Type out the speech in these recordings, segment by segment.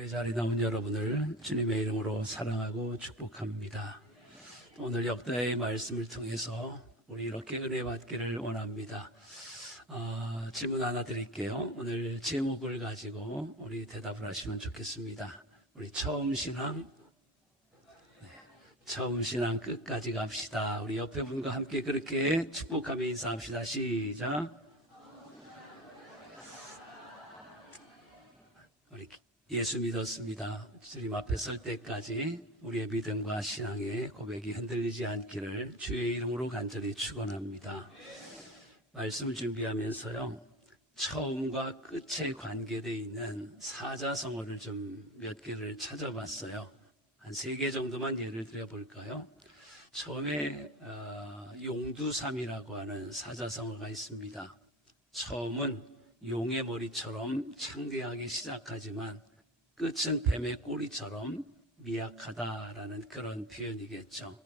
예배 자리에 나온 여러분을 주님의 이름으로 사랑하고 축복합니다. 오늘 역다의 말씀을 통해서 우리 이렇게 은혜 받기를 원합니다. 질문 하나 드릴게요. 오늘 제목을 가지고 우리 대답을 하시면 좋겠습니다. 우리 처음 신앙 끝까지 갑시다. 우리 옆에 분과 함께 그렇게 축복하며 인사합시다. 시작. 우리 예수 믿었습니다. 주님 앞에 설 때까지 우리의 믿음과 신앙의 고백이 흔들리지 않기를 주의 이름으로 간절히 축원합니다. 말씀을 준비하면서요, 처음과 끝에 관계되어 있는 사자성어를 좀 몇 개를 찾아봤어요. 한 3개 정도만 예를 들어볼까요? 처음에 용두삼이라고 하는 사자성어가 있습니다. 처음은 용의 머리처럼 창대하게 시작하지만 끝은 뱀의 꼬리처럼 미약하다라는 그런 표현이겠죠.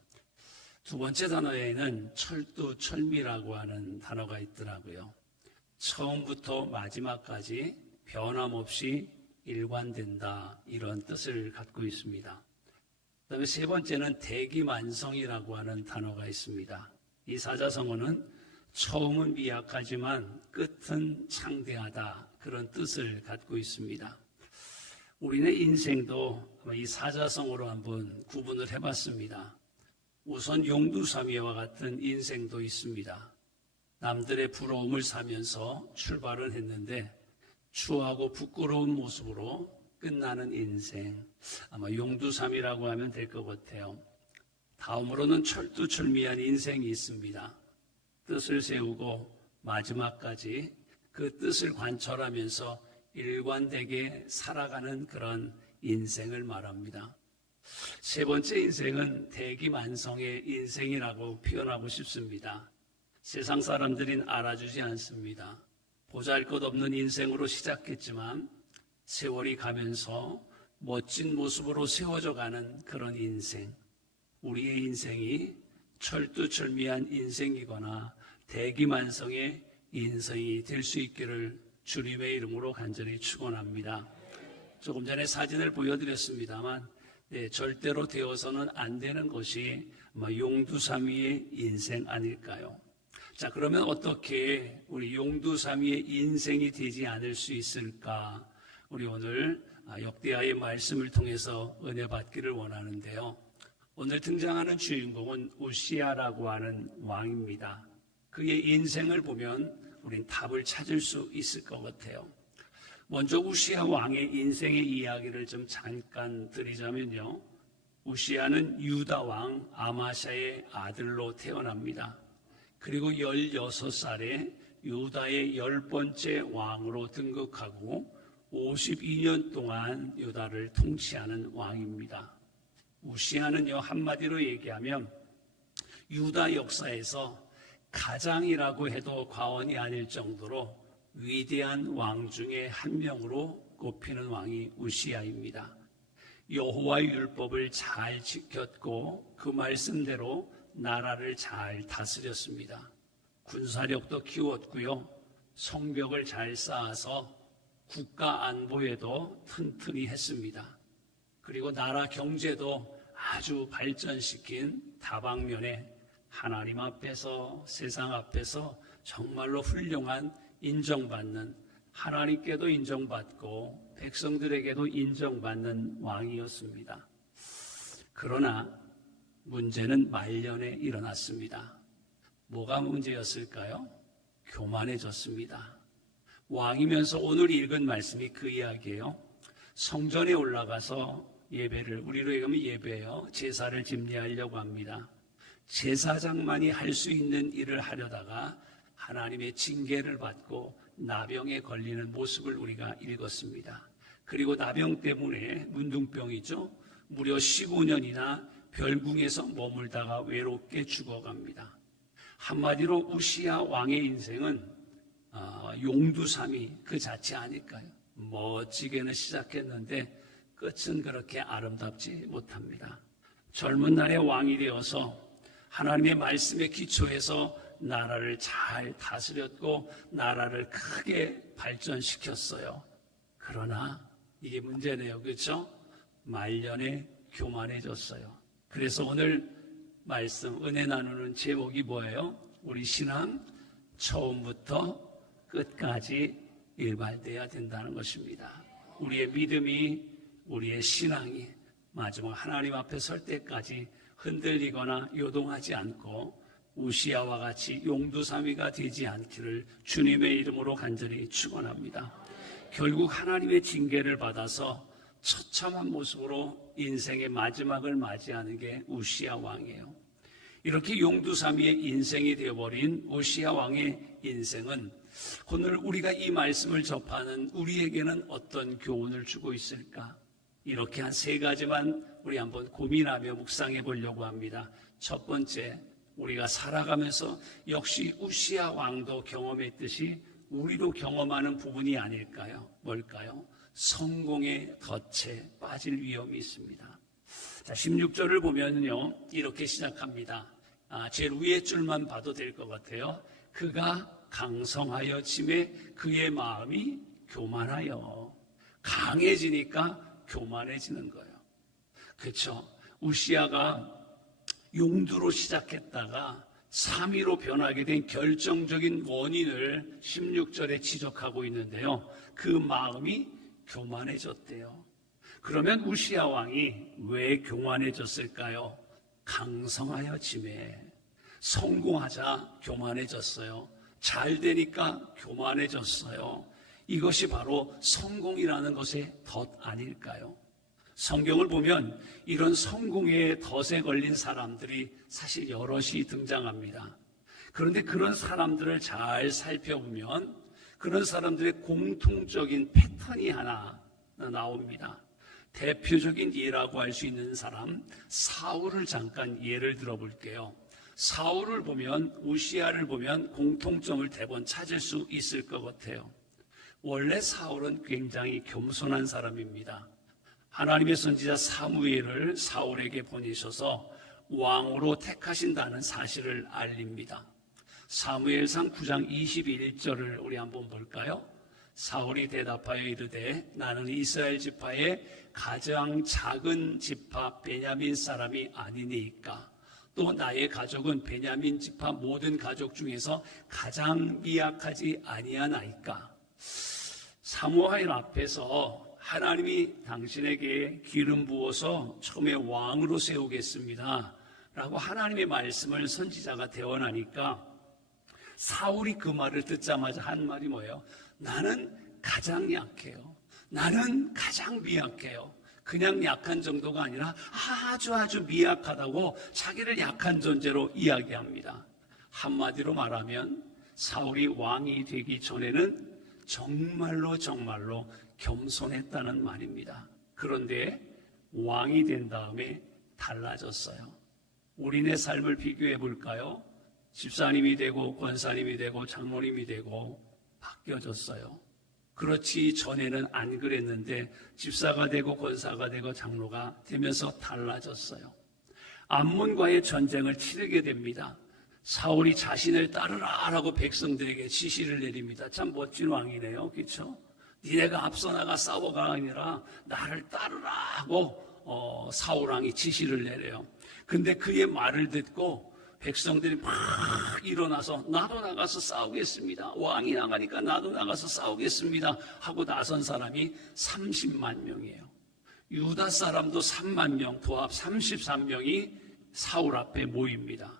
두 번째 단어에는 철두철미라고 하는 단어가 있더라고요. 처음부터 마지막까지 변함없이 일관된다, 이런 뜻을 갖고 있습니다. 그 다음에 세 번째는 대기만성이라고 하는 단어가 있습니다. 이 사자성어는 처음은 미약하지만 끝은 창대하다, 그런 뜻을 갖고 있습니다. 우리네 인생도 이 사자성어로 한번 구분을 해봤습니다. 우선 용두사미와 같은 인생도 있습니다. 남들의 부러움을 사면서 출발을 했는데 추하고 부끄러운 모습으로 끝나는 인생, 아마 용두삼이라고 하면 될 것 같아요. 다음으로는 철두철미한 인생이 있습니다. 뜻을 세우고 마지막까지 그 뜻을 관철하면서 일관되게 살아가는 그런 인생을 말합니다. 세 번째 인생은 대기만성의 인생이라고 표현하고 싶습니다. 세상 사람들은 알아주지 않습니다. 보잘것없는 인생으로 시작했지만 세월이 가면서 멋진 모습으로 세워져 가는 그런 인생, 우리의 인생이 철두철미한 인생이거나 대기만성의 인생이 될 수 있기를 주님의 이름으로 간절히 축원합니다. 조금 전에 사진을 보여드렸습니다만 절대로 되어서는 안 되는 것이 용두삼위의 인생 아닐까요? 자, 그러면 어떻게 우리 용두삼위의 인생이 되지 않을 수 있을까? 우리 오늘 역대하의 말씀을 통해서 은혜 받기를 원하는데요. 오늘 등장하는 주인공은 우시야라고 하는 왕입니다. 그의 인생을 보면 우린 답을 찾을 수 있을 것 같아요. 먼저 우시야 왕의 인생의 이야기를 좀 잠깐 드리자면요. 우시야는 유다 왕 아마샤의 아들로 태어납니다. 그리고 16살에 유다의 10번째 왕으로 등극하고 52년 동안 유다를 통치하는 왕입니다. 우시야는요, 한마디로 얘기하면 유다 역사에서 가장이라고 해도 과언이 아닐 정도로 위대한 왕 중에 한 명으로 꼽히는 왕이 우시야입니다. 여호와의 율법을 잘 지켰고 그 말씀대로 나라를 잘 다스렸습니다. 군사력도 키웠고요, 성벽을 잘 쌓아서 국가 안보에도 튼튼히 했습니다. 그리고 나라 경제도 아주 발전시킨 다방면에 하나님 앞에서, 세상 앞에서 정말로 훌륭한 인정받는, 하나님께도 인정받고 백성들에게도 인정받는 왕이었습니다. 그러나 문제는 말년에 일어났습니다. 뭐가 문제였을까요? 교만해졌습니다. 왕이면서 오늘 읽은 말씀이 그 이야기예요. 성전에 올라가서 예배를, 우리로 얘기하면 예배예요. 제사를 집례하려고 합니다. 제사장만이 할 수 있는 일을 하려다가 하나님의 징계를 받고 나병에 걸리는 모습을 우리가 읽었습니다. 그리고 나병 때문에, 문둥병이죠, 무려 15년이나 별궁에서 머물다가 외롭게 죽어갑니다. 한마디로 우시야 왕의 인생은 용두삼이 그 자체 아닐까요? 멋지게는 시작했는데 끝은 그렇게 아름답지 못합니다. 젊은 날에 왕이 되어서 하나님의 말씀에 기초해서 나라를 잘 다스렸고 나라를 크게 발전시켰어요. 그러나 이게 문제네요. 그렇죠? 말년에 교만해졌어요. 그래서 오늘 말씀 은혜 나누는 제목이 뭐예요? 우리 신앙 처음부터 끝까지 일발돼야 된다는 것입니다. 우리의 믿음이, 우리의 신앙이 마지막 하나님 앞에 설 때까지 흔들리거나 요동하지 않고 우시아와 같이 용두사미가 되지 않기를 주님의 이름으로 간절히 축원합니다. 결국 하나님의 징계를 받아서 처참한 모습으로 인생의 마지막을 맞이하는 게 우시아 왕이에요. 이렇게 용두사미의 인생이 되어버린 우시아 왕의 인생은 오늘 우리가 이 말씀을 접하는 우리에게는 어떤 교훈을 주고 있을까? 이렇게 한 3가지만 우리 한번 고민하며 묵상해 보려고 합니다. 첫 번째, 우리가 살아가면서 역시 우시아 왕도 경험했듯이 우리도 경험하는 부분이 아닐까요? 뭘까요? 성공의 덫에 빠질 위험이 있습니다. 자, 16절을 보면요, 이렇게 시작합니다. 제일 위에 줄만 봐도 될 것 같아요. 그가 강성하여 짐에 그의 마음이 교만하여. 강해지니까 교만해지는 거예요. 그렇죠? 우시아가 용두로 시작했다가 3위로 변하게 된 결정적인 원인을 16절에 지적하고 있는데요. 그 마음이 교만해졌대요. 그러면 우시아 왕이 왜 교만해졌을까요? 강성하여 짐에. 성공하자 교만해졌어요. 잘 되니까 교만해졌어요. 이것이 바로 성공이라는 것의 덫 아닐까요? 성경을 보면 이런 성공의 덫에 걸린 사람들이 사실 여럿이 등장합니다. 그런데 그런 사람들을 잘 살펴보면 그런 사람들의 공통적인 패턴이 하나 나옵니다. 대표적인 예라고 할 수 있는 사람 사울을 잠깐 예를 들어볼게요. 사울을 보면 우시아를 보면 공통점을 대번 찾을 수 있을 것 같아요. 원래 사울은 굉장히 겸손한 사람입니다. 하나님의 선지자 사무엘을 사울에게 보내셔서 왕으로 택하신다는 사실을 알립니다. 사무엘상 9장 21절을 우리 한번 볼까요? 사울이 대답하여 이르되 나는 이스라엘 지파의 가장 작은 지파 베냐민 사람이 아니니까 또 나의 가족은 베냐민 지파 모든 가족 중에서 가장 미약하지 아니하나이까. 사무엘 앞에서 하나님이 당신에게 기름 부어서 처음에 왕으로 세우겠습니다 라고 하나님의 말씀을 선지자가 대언하니까 사울이 그 말을 듣자마자 한 말이 뭐예요? 나는 가장 약해요. 나는 가장 미약해요. 그냥 약한 정도가 아니라 아주 미약하다고 자기를 약한 존재로 이야기합니다. 한마디로 말하면 사울이 왕이 되기 전에는 정말로 겸손했다는 말입니다. 그런데 왕이 된 다음에 달라졌어요. 우리네 삶을 비교해 볼까요? 집사님이 되고 권사님이 되고 장로님이 되고 바뀌어졌어요. 그렇지 전에는 안 그랬는데 집사가 되고 권사가 되고 장로가 되면서 달라졌어요. 암몬과의 전쟁을 치르게 됩니다. 사울이 자신을 따르라라고 백성들에게 지시를 내립니다. 참 멋진 왕이네요. 그렇죠? 니네가 앞서 나가 싸워가 아니라 나를 따르라고 사울 왕이 지시를 내려요. 근데 그의 말을 듣고 백성들이 막 일어나서 나도 나가서 싸우겠습니다. 왕이 나가니까 나도 나가서 싸우겠습니다 하고 나선 사람이 30만 명이에요. 유다 사람도 3만 명, 도합 33명이 사울 앞에 모입니다.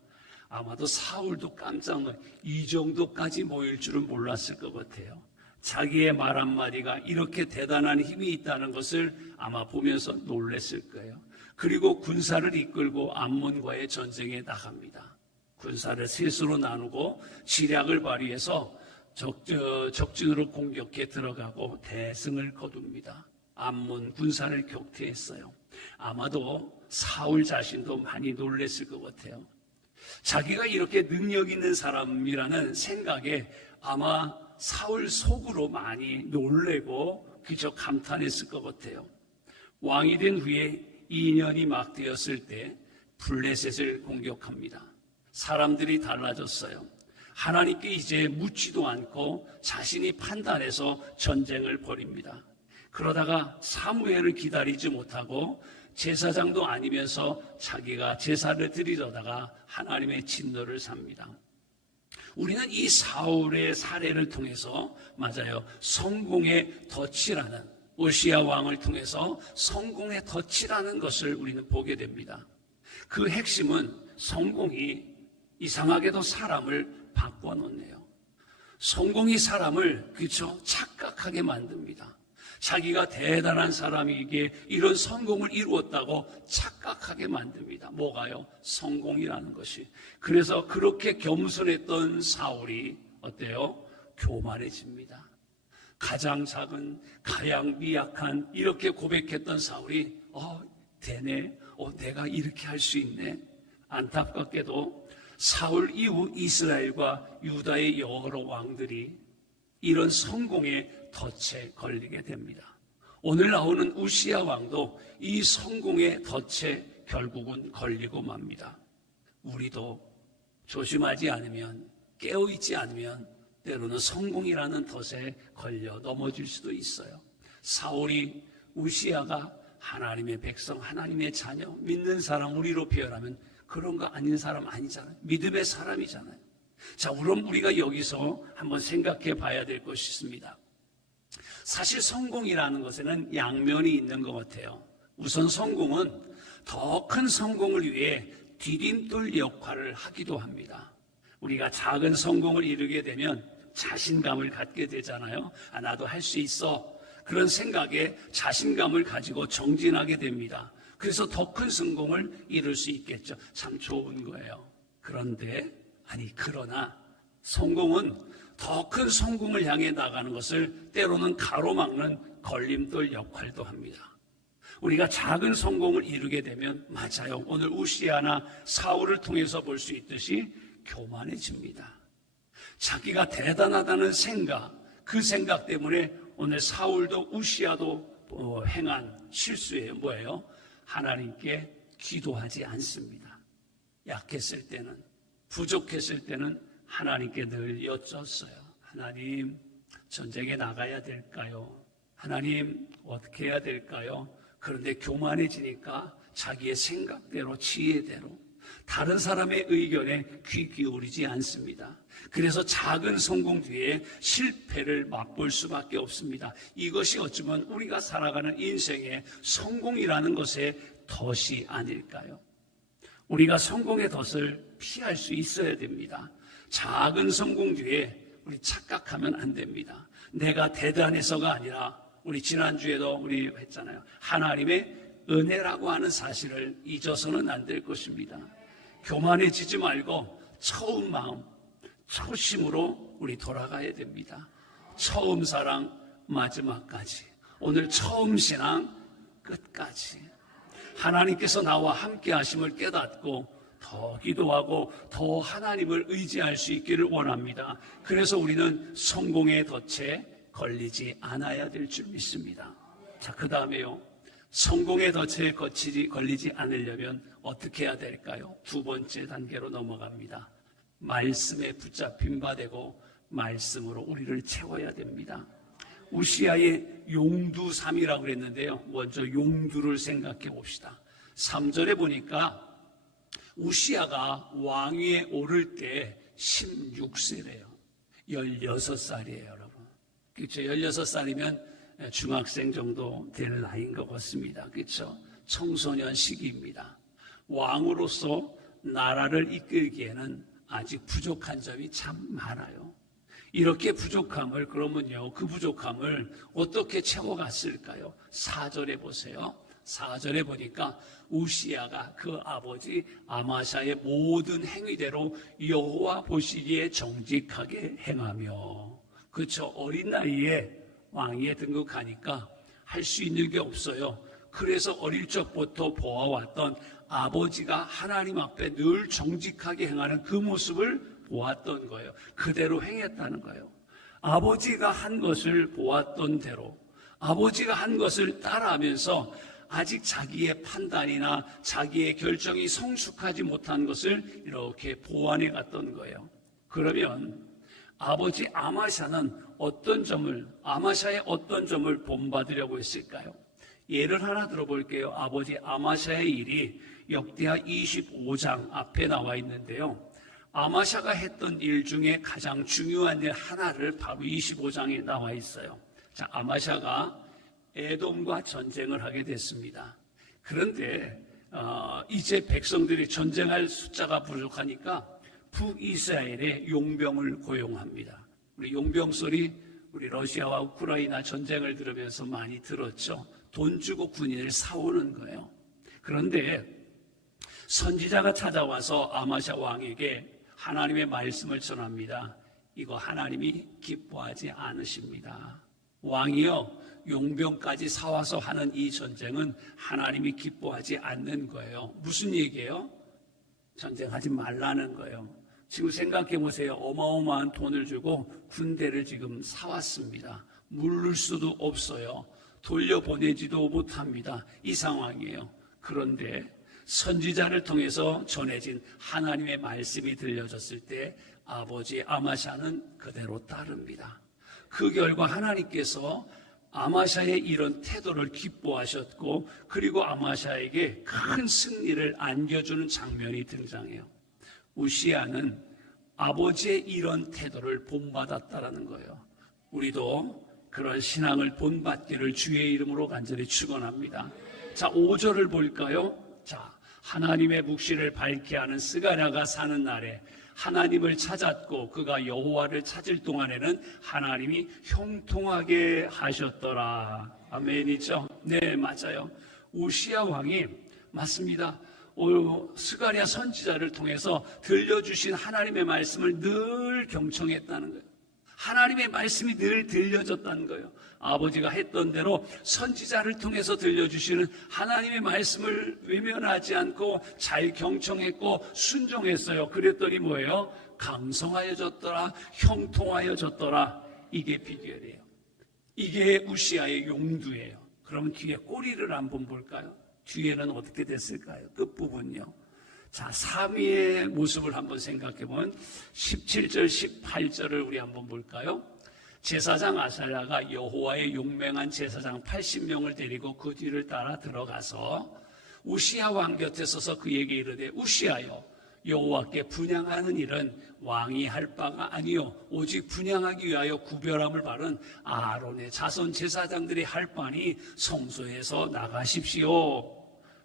아마도 사울도 깜짝 놀라요. 이 정도까지 모일 줄은 몰랐을 것 같아요. 자기의 말 한마디가 이렇게 대단한 힘이 있다는 것을 아마 보면서 놀랐을 거예요. 그리고 군사를 이끌고 암몬과의 전쟁에 나갑니다. 군사를 셋으로 나누고 지략을 발휘해서 적진으로 공격해 들어가고 대승을 거둡니다. 암몬 군사를 격퇴했어요. 아마도 사울 자신도 많이 놀랐을 것 같아요. 자기가 이렇게 능력 있는 사람이라는 생각에 아마 사울 속으로 많이 놀래고 그저 감탄했을 것 같아요. 왕이 된 후에 2년이 막 되었을 때 블레셋을 공격합니다. 사람들이 달라졌어요. 하나님께 이제 묻지도 않고 자신이 판단해서 전쟁을 벌입니다. 그러다가 사무엘을 기다리지 못하고 제사장도 아니면서 자기가 제사를 드리려다가 하나님의 진노를 삽니다. 우리는 이 사울의 사례를 통해서 맞아요, 성공의 덫이라는, 오시아 왕을 통해서 성공의 덫이라는 것을 우리는 보게 됩니다. 그 핵심은 성공이 이상하게도 사람을 바꿔놓네요. 성공이 사람을 착각하게 만듭니다. 자기가 대단한 사람이기에 이런 성공을 이루었다고 착각하게 만듭니다. 뭐가요? 성공이라는 것이. 그래서 그렇게 겸손했던 사울이 어때요? 교만해집니다. 가장 작은, 가장 미약한, 이렇게 고백했던 사울이 되네, 내가 이렇게 할 수 있네. 안타깝게도 사울 이후 이스라엘과 유다의 여러 왕들이 이런 성공의 덫에 걸리게 됩니다. 오늘 나오는 우시아 왕도 이 성공의 덫에 결국은 걸리고 맙니다. 우리도 조심하지 않으면, 깨어있지 않으면 때로는 성공이라는 덫에 걸려 넘어질 수도 있어요. 사울이, 우시아가 하나님의 백성, 하나님의 자녀, 믿는 사람, 우리로 표현하면 그런 거 아닌 사람 아니잖아요. 믿음의 사람이잖아요. 자, 그럼 우리가 여기서 한번 생각해 봐야 될 것이 있습니다. 사실 성공이라는 것에는 양면이 있는 것 같아요. 우선 성공은 더 큰 성공을 위해 디딤돌 역할을 하기도 합니다. 우리가 작은 성공을 이루게 되면 자신감을 갖게 되잖아요. 나도 할 수 있어. 그런 생각에 자신감을 가지고 정진하게 됩니다. 그래서 더 큰 성공을 이룰 수 있겠죠. 참 좋은 거예요. 그러나 성공은 더 큰 성공을 향해 나가는 것을 때로는 가로막는 걸림돌 역할도 합니다. 우리가 작은 성공을 이루게 되면 맞아요, 오늘 우시아나 사울을 통해서 볼 수 있듯이 교만해집니다. 자기가 대단하다는 생각, 그 생각 때문에 오늘 사울도 우시아도 행한 실수예요. 뭐예요? 하나님께 기도하지 않습니다. 약했을 때는, 부족했을 때는 하나님께 늘 여쭸어요. 하나님, 전쟁에 나가야 될까요? 하나님, 어떻게 해야 될까요? 그런데 교만해지니까 자기의 생각대로, 지혜대로 다른 사람의 의견에 귀 기울이지 않습니다. 그래서 작은 성공 뒤에 실패를 맛볼 수밖에 없습니다. 이것이 어쩌면 우리가 살아가는 인생의 성공이라는 것의 덫이 아닐까요? 우리가 성공의 덫을 피할 수 있어야 됩니다. 작은 성공 뒤에 우리 착각하면 안 됩니다. 내가 대단해서가 아니라, 우리 지난주에도 우리 했잖아요. 하나님의 은혜라고 하는 사실을 잊어서는 안 될 것입니다. 교만해지지 말고 처음 마음, 초심으로 우리 돌아가야 됩니다. 처음 사랑 마지막까지, 오늘 처음 신앙 끝까지 하나님께서 나와 함께 하심을 깨닫고 더 기도하고 더 하나님을 의지할 수 있기를 원합니다. 그래서 우리는 성공의 덫에 걸리지 않아야 될 줄 믿습니다. 자, 그 다음에요, 성공의 덫에 걸리지 않으려면 어떻게 해야 될까요? 두 번째 단계로 넘어갑니다. 말씀에 붙잡힌 바 되고 말씀으로 우리를 채워야 됩니다. 우시아의 용두삼이라고 그랬는데요, 먼저 용두를 생각해 봅시다. 3절에 보니까 우시아가 왕위에 오를 때 16세래요. 16살이에요, 여러분. 그렇죠? 16살이면 중학생 정도 될 나이인 것 같습니다. 그렇죠? 청소년 시기입니다. 왕으로서 나라를 이끌기에는 아직 부족한 점이 참 많아요. 이렇게 부족함을, 그러면요, 그 부족함을 어떻게 채워갔을까요? 4절에 보세요. 4절에 보니까 우시아가 그 아버지 아마샤의 모든 행위대로 여호와 보시기에 정직하게 행하며, 그렇죠, 어린 나이에 왕위에 등극하니까 할 수 있는 게 없어요. 그래서 어릴 적부터 보아왔던 아버지가 하나님 앞에 늘 정직하게 행하는 그 모습을 보았던 거예요. 그대로 행했다는 거예요. 아버지가 한 것을 보았던 대로, 아버지가 한 것을 따라하면서 아직 자기의 판단이나 자기의 결정이 성숙하지 못한 것을 이렇게 보완해 갔던 거예요. 그러면 아버지 아마샤는 아마샤의 어떤 점을 본받으려고 했을까요? 예를 하나 들어볼게요. 아버지 아마샤의 일이 역대하 25장 앞에 나와 있는데요. 아마샤가 했던 일 중에 가장 중요한 일 하나를 바로 25장에 나와 있어요. 자, 아마샤가 에돔과 전쟁을 하게 됐습니다. 그런데 이제 백성들이 전쟁할 숫자가 부족하니까 북이스라엘에 용병을 고용합니다. 우리 용병 소리 우리 러시아와 우크라이나 전쟁을 들으면서 많이 들었죠. 돈 주고 군인을 사오는 거예요. 그런데 선지자가 찾아와서 아마샤 왕에게 하나님의 말씀을 전합니다. 이거 하나님이 기뻐하지 않으십니다. 왕이요, 용병까지 사와서 하는 이 전쟁은 하나님이 기뻐하지 않는 거예요. 무슨 얘기예요? 전쟁하지 말라는 거예요. 지금 생각해 보세요. 어마어마한 돈을 주고 군대를 지금 사왔습니다. 물를 수도 없어요. 돌려보내지도 못합니다. 이 상황이에요. 그런데 선지자를 통해서 전해진 하나님의 말씀이 들려졌을 때 아버지 아마샤는 그대로 따릅니다. 그 결과 하나님께서 아마샤의 이런 태도를 기뻐하셨고, 그리고 아마샤에게 큰 승리를 안겨주는 장면이 등장해요. 우시야는 아버지의 이런 태도를 본받았다라는 거예요. 우리도 그런 신앙을 본받기를 주의 이름으로 간절히 축원합니다. 자, 5절을 볼까요? 자, 하나님의 묵시를 밝게 하는 스가랴가 사는 날에 하나님을 찾았고 그가 여호와를 찾을 동안에는 하나님이 형통하게 하셨더라. 아멘이죠? 네, 맞아요. 우시야 왕이 맞습니다. 스가랴 선지자를 통해서 들려주신 하나님의 말씀을 늘 경청했다는 거예요. 하나님의 말씀이 늘 들려졌다는 거예요. 아버지가 했던 대로 선지자를 통해서 들려주시는 하나님의 말씀을 외면하지 않고 잘 경청했고 순종했어요. 그랬더니 뭐예요? 강성하여졌더라, 형통하여졌더라. 이게 비결이에요. 이게 우시야의 용두예요. 그럼 뒤에 꼬리를 한번 볼까요? 뒤에는 어떻게 됐을까요? 끝부분요. 자, 3위의 모습을 한번 생각해보면 17절, 18절을 우리 한번 볼까요? 제사장 아살랴가 여호와의 용맹한 제사장 80명을 데리고 그 뒤를 따라 들어가서 우시야 왕 곁에 서서 그에게 이르되 우시야여, 여호와께 분향하는 일은 왕이 할 바가 아니요 오직 분향하기 위하여 구별함을 받은 아론의 자손 제사장들이 할 바니 성소에서 나가십시오.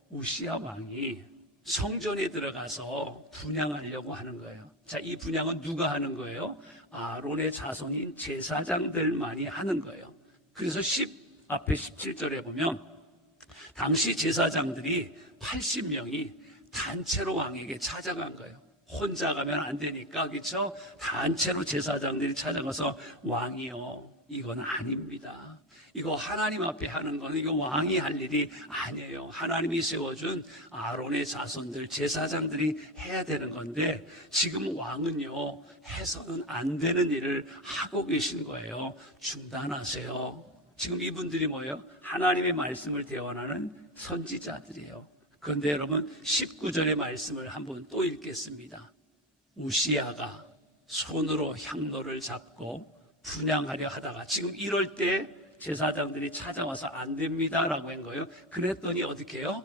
우시야 왕이 성전에 들어가서 분향하려고 하는 거예요. 자, 이 분향은 누가 하는 거예요? 아론의 자손인 제사장들만이 하는 거예요. 그래서 앞에 17절에 보면 당시 제사장들이 80명이 단체로 왕에게 찾아간 거예요. 혼자 가면 안 되니까, 그렇죠? 단체로 제사장들이 찾아가서 왕이요, 이건 아닙니다. 이거 하나님 앞에 하는 거는 이거 왕이 할 일이 아니에요. 하나님이 세워준 아론의 자손들 제사장들이 해야 되는 건데 지금 왕은요 해서는 안 되는 일을 하고 계신 거예요. 중단하세요. 지금 이분들이 뭐예요? 하나님의 말씀을 대언하는 선지자들이에요. 그런데 여러분 19절의 말씀을 한번 또 읽겠습니다. 우시야가 손으로 향로를 잡고 분향하려 하다가 지금 이럴 때 제사장들이 찾아와서 안 됩니다라고 한 거예요. 그랬더니 어떻게 해요?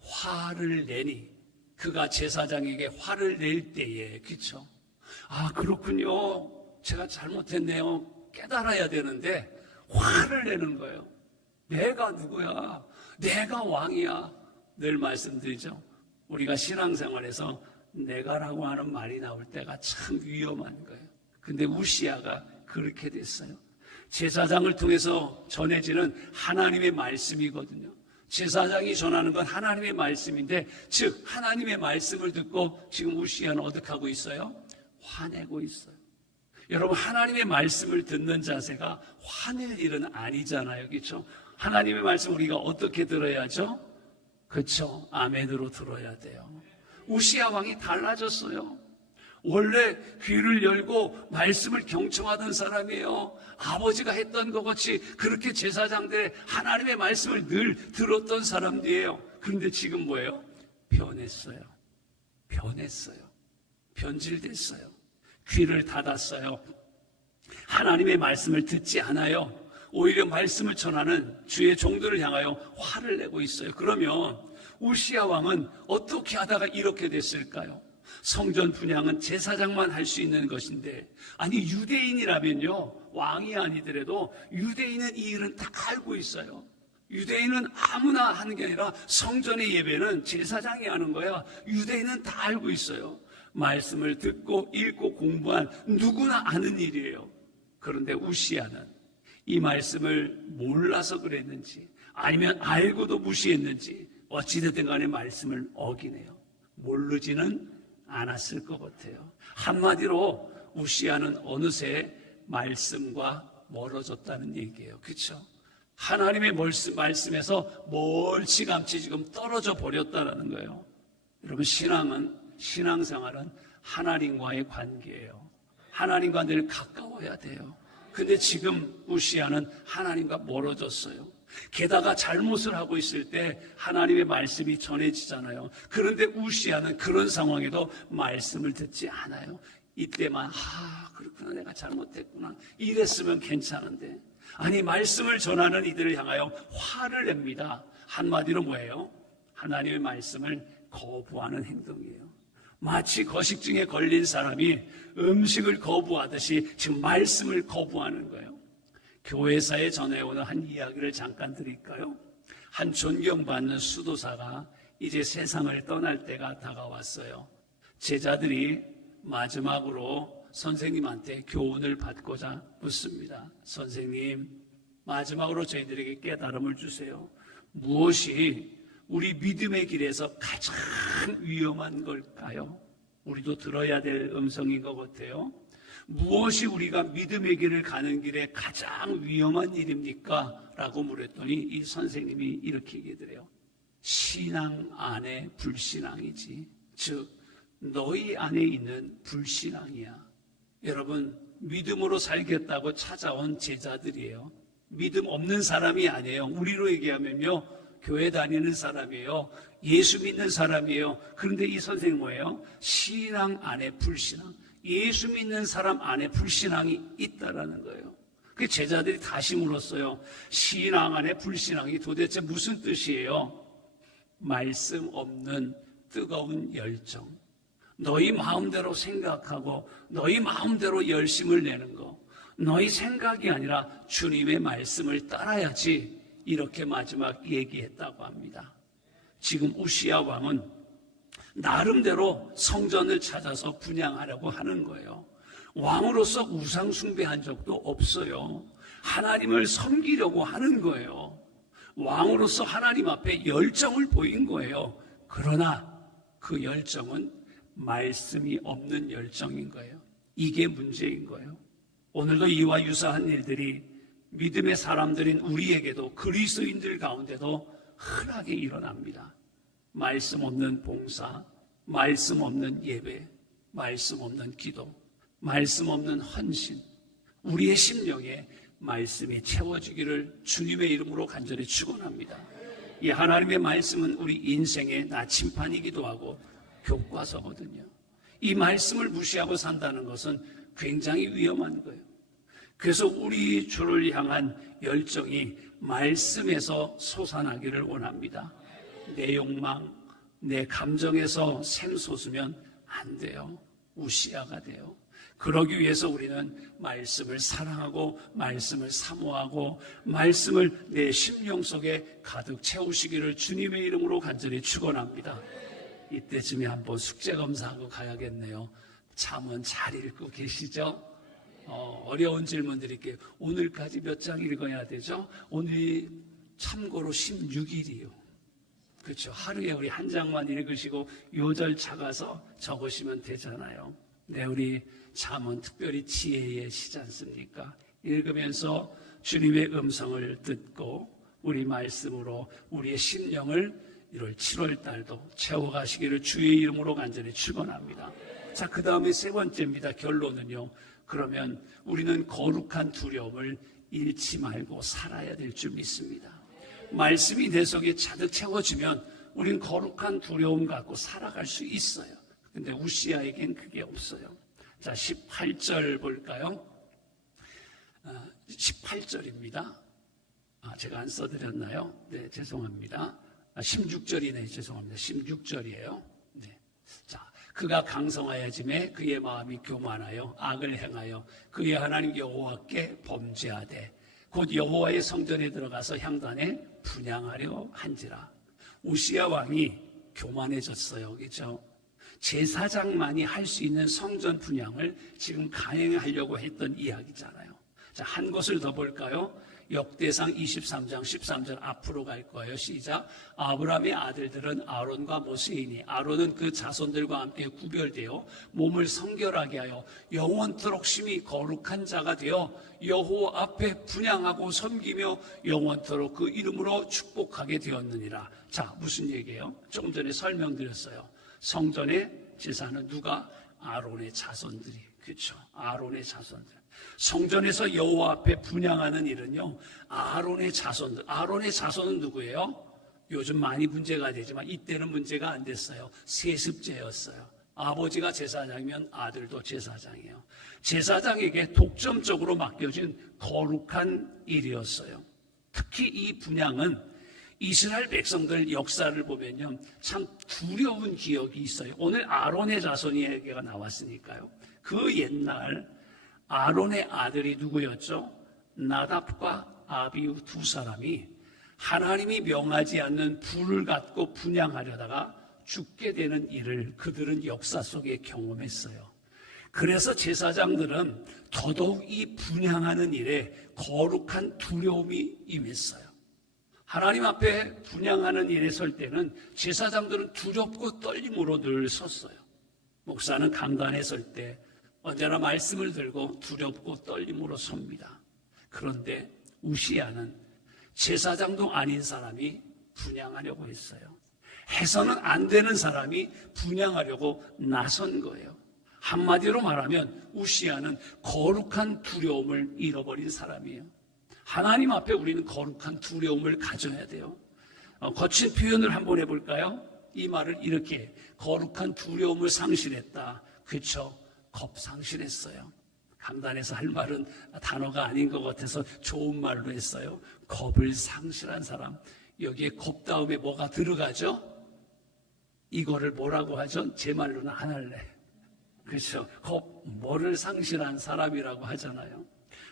화를 내니 그가 제사장에게 화를 낼 때에, 그렇죠? 아, 그렇군요. 제가 잘못했네요. 깨달아야 되는데 화를 내는 거예요. 내가 누구야? 내가 왕이야. 늘 말씀드리죠. 우리가 신앙생활에서 내가라고 하는 말이 나올 때가 참 위험한 거예요. 근데 우시야가 그렇게 됐어요. 제사장을 통해서 전해지는 하나님의 말씀이거든요. 제사장이 전하는 건 하나님의 말씀인데, 즉 하나님의 말씀을 듣고 지금 우시야는 어떻게 하고 있어요? 화내고 있어요. 여러분, 하나님의 말씀을 듣는 자세가 화낼 일은 아니잖아요, 그렇죠? 하나님의 말씀 우리가 어떻게 들어야죠? 그렇죠? 아멘으로 들어야 돼요. 우시야 왕이 달라졌어요. 원래 귀를 열고 말씀을 경청하던 사람이에요. 아버지가 했던 것 같이 그렇게 제사장들의 하나님의 말씀을 늘 들었던 사람들이에요. 그런데 지금 뭐예요? 변했어요. 변질됐어요. 귀를 닫았어요. 하나님의 말씀을 듣지 않아요. 오히려 말씀을 전하는 주의 종들을 향하여 화를 내고 있어요. 그러면 우시야 왕은 어떻게 하다가 이렇게 됐을까요? 성전 분향은 제사장만 할 수 있는 것인데, 아니 유대인이라면요, 왕이 아니더라도 유대인은 이 일은 다 알고 있어요. 유대인은 아무나 하는 게 아니라 성전의 예배는 제사장이 하는 거야. 유대인은 다 알고 있어요. 말씀을 듣고 읽고 공부한 누구나 아는 일이에요. 그런데 우시야는 이 말씀을 몰라서 그랬는지 아니면 알고도 무시했는지 어찌됐든 간에 말씀을 어기네요. 모르지는 않았을 것 같아요. 한마디로 우시야는 어느새 말씀과 멀어졌다는 얘기예요. 그렇죠? 하나님의 말씀에서 멀찌감치 지금 떨어져 버렸다는 거예요. 여러분, 신앙생활은 하나님과의 관계예요. 하나님과 늘 가까워야 돼요. 근데 지금 우시야는 하나님과 멀어졌어요. 게다가 잘못을 하고 있을 때 하나님의 말씀이 전해지잖아요. 그런데 우시야는 그런 상황에도 말씀을 듣지 않아요. 이때만 그렇구나, 내가 잘못했구나, 이랬으면 괜찮은데, 아니 말씀을 전하는 이들을 향하여 화를 냅니다. 한마디로 뭐예요? 하나님의 말씀을 거부하는 행동이에요. 마치 거식증에 걸린 사람이 음식을 거부하듯이 지금 말씀을 거부하는 거예요. 교회사에 전해오는 한 이야기를 잠깐 드릴까요? 한 존경받는 수도사가 이제 세상을 떠날 때가 다가왔어요. 제자들이 마지막으로 선생님한테 교훈을 받고자 묻습니다. 선생님, 마지막으로 저희들에게 깨달음을 주세요. 무엇이 우리 믿음의 길에서 가장 위험한 걸까요? 우리도 들어야 될 음성인 것 같아요. 무엇이 우리가 믿음의 길을 가는 길에 가장 위험한 일입니까? 라고 물었더니 이 선생님이 이렇게 얘기해요. 신앙 안에 불신앙이지. 즉 너희 안에 있는 불신앙이야. 여러분, 믿음으로 살겠다고 찾아온 제자들이에요. 믿음 없는 사람이 아니에요. 우리로 얘기하면요, 교회 다니는 사람이에요. 예수 믿는 사람이에요. 그런데 이 선생님 뭐예요? 신앙 안에 불신앙. 예수 믿는 사람 안에 불신앙이 있다라는 거예요. 그 제자들이 다시 물었어요. 신앙 안에 불신앙이 도대체 무슨 뜻이에요? 말씀 없는 뜨거운 열정. 너희 마음대로 생각하고 너희 마음대로 열심을 내는 거. 너희 생각이 아니라 주님의 말씀을 따라야지. 이렇게 마지막 얘기했다고 합니다. 지금 우시야 왕은 나름대로 성전을 찾아서 분향하려고 하는 거예요. 왕으로서 우상 숭배한 적도 없어요. 하나님을 섬기려고 하는 거예요. 왕으로서 하나님 앞에 열정을 보인 거예요. 그러나 그 열정은 말씀이 없는 열정인 거예요. 이게 문제인 거예요. 오늘도 이와 유사한 일들이 믿음의 사람들인 우리에게도, 그리스도인들 가운데도 흔하게 일어납니다. 말씀 없는 봉사, 말씀 없는 예배, 말씀 없는 기도, 말씀 없는 헌신, 우리의 심령에 말씀이 채워지기를 주님의 이름으로 간절히 축원합니다. 이 하나님의 말씀은 우리 인생의 나침판이기도 하고 교과서거든요. 이 말씀을 무시하고 산다는 것은 굉장히 위험한 거예요. 그래서 우리 주를 향한 열정이 말씀에서 솟아나기를 원합니다. 내 욕망, 내 감정에서 샘솟으면 안 돼요. 우시야가 돼요. 그러기 위해서 우리는 말씀을 사랑하고 말씀을 사모하고 말씀을 내 심령 속에 가득 채우시기를 주님의 이름으로 간절히 축원합니다. 이때쯤에 한번 숙제 검사하고 가야겠네요. 잠은 잘 읽고 계시죠? 어려운 질문 드릴게요. 오늘까지 몇 장 읽어야 되죠? 오늘이 참고로 16일이요. 그렇죠. 하루에 우리 한 장만 읽으시고 요절 찾아서 적으시면 되잖아요. 네, 우리 잠언 특별히 지혜의 시지 않습니까? 읽으면서 주님의 음성을 듣고 우리 말씀으로 우리의 심령을 7월 달도 채워가시기를 주의 이름으로 간절히 축원합니다. 자, 그 다음에 세 번째입니다. 결론은요. 그러면 우리는 거룩한 두려움을 잃지 말고 살아야 될 줄 믿습니다. 말씀이 내 속에 가득 채워지면 우린 거룩한 두려움 갖고 살아갈 수 있어요. 근데 우시야에겐 그게 없어요. 자, 18절 볼까요? 18절입니다. 제가 안 써드렸나요? 네, 죄송합니다. 16절이네, 죄송합니다. 16절이에요. 네. 자, 그가 강성하여짐에 그의 마음이 교만하여 악을 행하여 그의 하나님 여호와께 범죄하되 곧 여호와의 성전에 들어가서 향단에 분향하려 한지라. 우시야 왕이 교만해졌어요. 그렇죠? 제사장만이 할 수 있는 성전 분향을 지금 강행하려고 했던 이야기잖아요. 자, 한 곳을 더 볼까요? 역대상 23장 13절 앞으로 갈 거예요. 시작. 아브라함의 아들들은 아론과 모세이니 아론은 그 자손들과 함께 구별되어 몸을 성결하게 하여 영원토록 심히 거룩한 자가 되어 여호와 앞에 분향하고 섬기며 영원토록 그 이름으로 축복하게 되었느니라. 자, 무슨 얘기예요? 조금 전에 설명드렸어요. 성전의 제사는 누가? 아론의 자손들이. 그렇죠? 아론의 자손들. 성전에서 여호와 앞에 분향하는 일은요, 아론의 자손들. 아론의 자손은 누구예요? 요즘 많이 문제가 되지만 이때는 문제가 안 됐어요. 세습제였어요. 아버지가 제사장이면 아들도 제사장이에요. 제사장에게 독점적으로 맡겨진 거룩한 일이었어요. 특히 이 분향은 이스라엘 백성들 역사를 보면요, 참 두려운 기억이 있어요. 오늘 아론의 자손이 얘기가 나왔으니까요. 그 옛날 아론의 아들이 누구였죠? 나답과 아비후 두 사람이 하나님이 명하지 않는 불을 갖고 분향하려다가 죽게 되는 일을 그들은 역사 속에 경험했어요. 그래서 제사장들은 더더욱 이 분향하는 일에 거룩한 두려움이 임했어요. 하나님 앞에 분향하는 일에 설 때는 제사장들은 두렵고 떨림으로 늘 섰어요. 목사는 강단에 설 때 언제나 말씀을 들고 두렵고 떨림으로 섭니다. 그런데 우시야는 제사장도 아닌 사람이 분향하려고 했어요. 해서는 안 되는 사람이 분향하려고 나선 거예요. 한마디로 말하면 우시야는 거룩한 두려움을 잃어버린 사람이에요. 하나님 앞에 우리는 거룩한 두려움을 가져야 돼요. 거친 표현을 한번 해볼까요? 이 말을 이렇게, 거룩한 두려움을 상실했다. 그렇죠? 겁상실했어요. 강단에서 할 말은 단어가 아닌 것 같아서 좋은 말로 했어요. 겁을 상실한 사람. 여기에 겁 다음에 뭐가 들어가죠? 이거를 뭐라고 하죠? 제 말로는 안 할래. 그렇죠? 뭐를 상실한 사람이라고 하잖아요.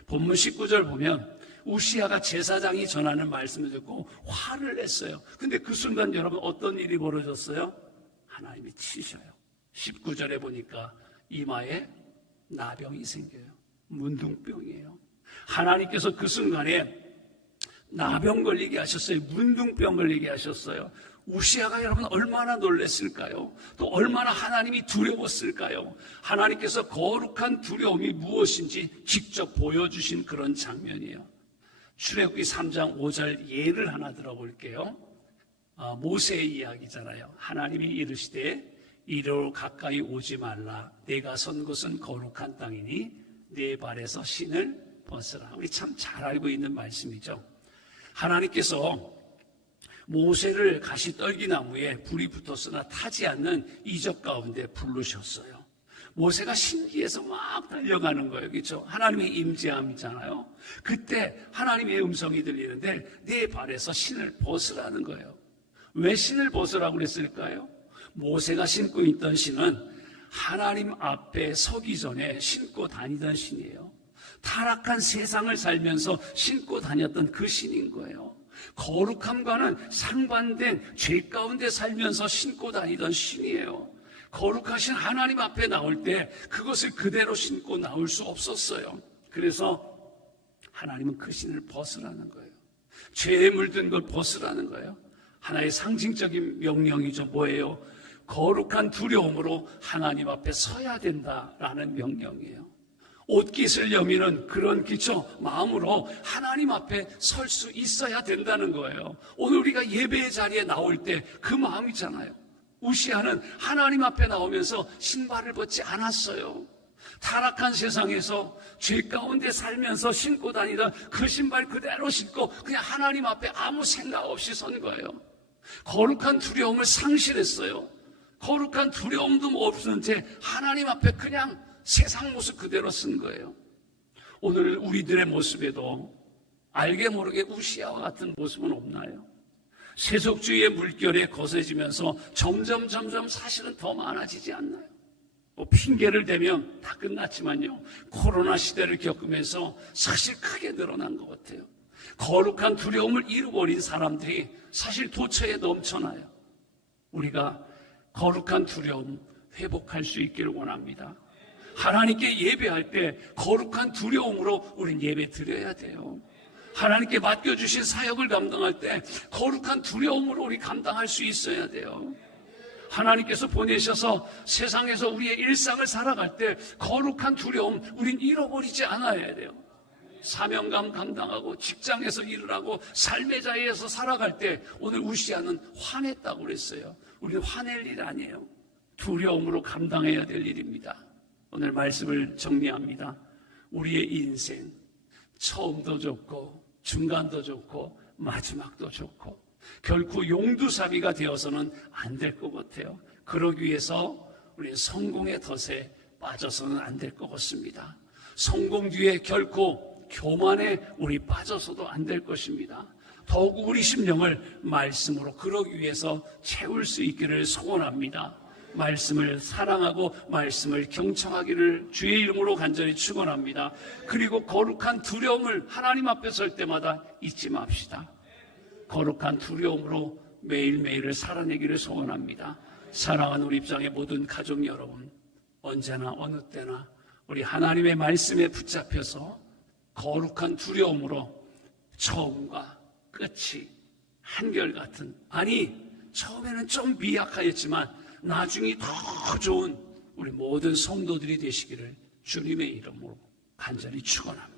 본문 19절 보면 우시야가 제사장이 전하는 말씀을 듣고 화를 냈어요. 근데 그 순간 여러분 어떤 일이 벌어졌어요? 하나님이 치셔요. 19절에 보니까 이마에 나병이 생겨요. 문둥병이에요. 하나님께서 그 순간에 나병 걸리게 하셨어요. 문둥병 걸리게 하셨어요. 우시야가 여러분 얼마나 놀랐을까요? 또 얼마나 하나님이 두려웠을까요? 하나님께서 거룩한 두려움이 무엇인지 직접 보여주신 그런 장면이에요. 출애굽기 3장 5절 예를 하나 들어볼게요. 모세의 이야기잖아요. 하나님이 이르시되 이리로 가까이 오지 말라. 내가 선 곳은 거룩한 땅이니 내 발에서 신을 벗으라. 우리 참 잘 알고 있는 말씀이죠. 하나님께서 모세를 가시떨기나무에 불이 붙었으나 타지 않는 이적 가운데 부르셨어요. 모세가 신기해서 막 달려가는 거예요. 그렇죠? 하나님의 임재함이잖아요. 그때 하나님의 음성이 들리는데 내 발에서 신을 벗으라는 거예요. 왜 신을 벗으라고 그랬을까요? 모세가 신고 있던 신은 하나님 앞에 서기 전에 신고 다니던 신이에요. 타락한 세상을 살면서 신고 다녔던 그 신인 거예요. 거룩함과는 상반된 죄 가운데 살면서 신고 다니던 신이에요. 거룩하신 하나님 앞에 나올 때 그것을 그대로 신고 나올 수 없었어요. 그래서 하나님은 그 신을 벗으라는 거예요. 죄에 물든 걸 벗으라는 거예요. 하나의 상징적인 명령이죠. 뭐예요? 거룩한 두려움으로 하나님 앞에 서야 된다라는 명령이에요. 옷깃을 여미는 그런 마음으로 하나님 앞에 설 수 있어야 된다는 거예요. 오늘 우리가 예배의 자리에 나올 때 그 마음이잖아요. 우시야는 하나님 앞에 나오면서 신발을 벗지 않았어요. 타락한 세상에서 죄 가운데 살면서 신고 다니던 그 신발 그대로 신고 그냥 하나님 앞에 아무 생각 없이 선 거예요. 거룩한 두려움을 상실했어요. 거룩한 두려움도 없는 채 하나님 앞에 그냥 세상 모습 그대로 쓴 거예요. 오늘 우리들의 모습에도 알게 모르게 우시아와 같은 모습은 없나요? 세속주의의 물결에 거세지면서 점점 사실은 더 많아지지 않나요? 뭐 핑계를 대면 다 끝났지만요, 코로나 시대를 겪으면서 사실 크게 늘어난 것 같아요. 거룩한 두려움을 잃어버린 사람들이 사실 도처에 넘쳐나요. 우리가 거룩한 두려움 회복할 수 있기를 원합니다. 하나님께 예배할 때 거룩한 두려움으로 우린 예배 드려야 돼요. 하나님께 맡겨주신 사역을 감당할 때 거룩한 두려움으로 우리 감당할 수 있어야 돼요. 하나님께서 보내셔서 세상에서 우리의 일상을 살아갈 때 거룩한 두려움 우린 잃어버리지 않아야 돼요. 사명감 감당하고 직장에서 일을 하고 삶의 자리에서 살아갈 때 오늘 우시아는 화냈다고 그랬어요. 우리는 화낼 일 아니에요. 두려움으로 감당해야 될 일입니다. 오늘 말씀을 정리합니다. 우리의 인생, 처음도 좋고 중간도 좋고 마지막도 좋고 결코 용두사비가 되어서는 안 될 것 같아요. 그러기 위해서 우리는 성공의 덫에 빠져서는 안 될 것 같습니다. 성공 뒤에 결코 교만에 우리 빠져서도 안 될 것입니다. 더욱 우리 심령을 말씀으로 그러기 위해서 채울 수 있기를 소원합니다. 말씀을 사랑하고 말씀을 경청하기를 주의 이름으로 간절히 축원합니다. 그리고 거룩한 두려움을 하나님 앞에 설 때마다 잊지 맙시다. 거룩한 두려움으로 매일매일을 살아내기를 소원합니다. 사랑하는 우리 입장의 모든 가족 여러분, 언제나 어느 때나 우리 하나님의 말씀에 붙잡혀서 거룩한 두려움으로 처음과 끝이 한결같은, 아니 처음에는 좀 미약하였지만 나중에 더 좋은 우리 모든 성도들이 되시기를 주님의 이름으로 간절히 축원합니다.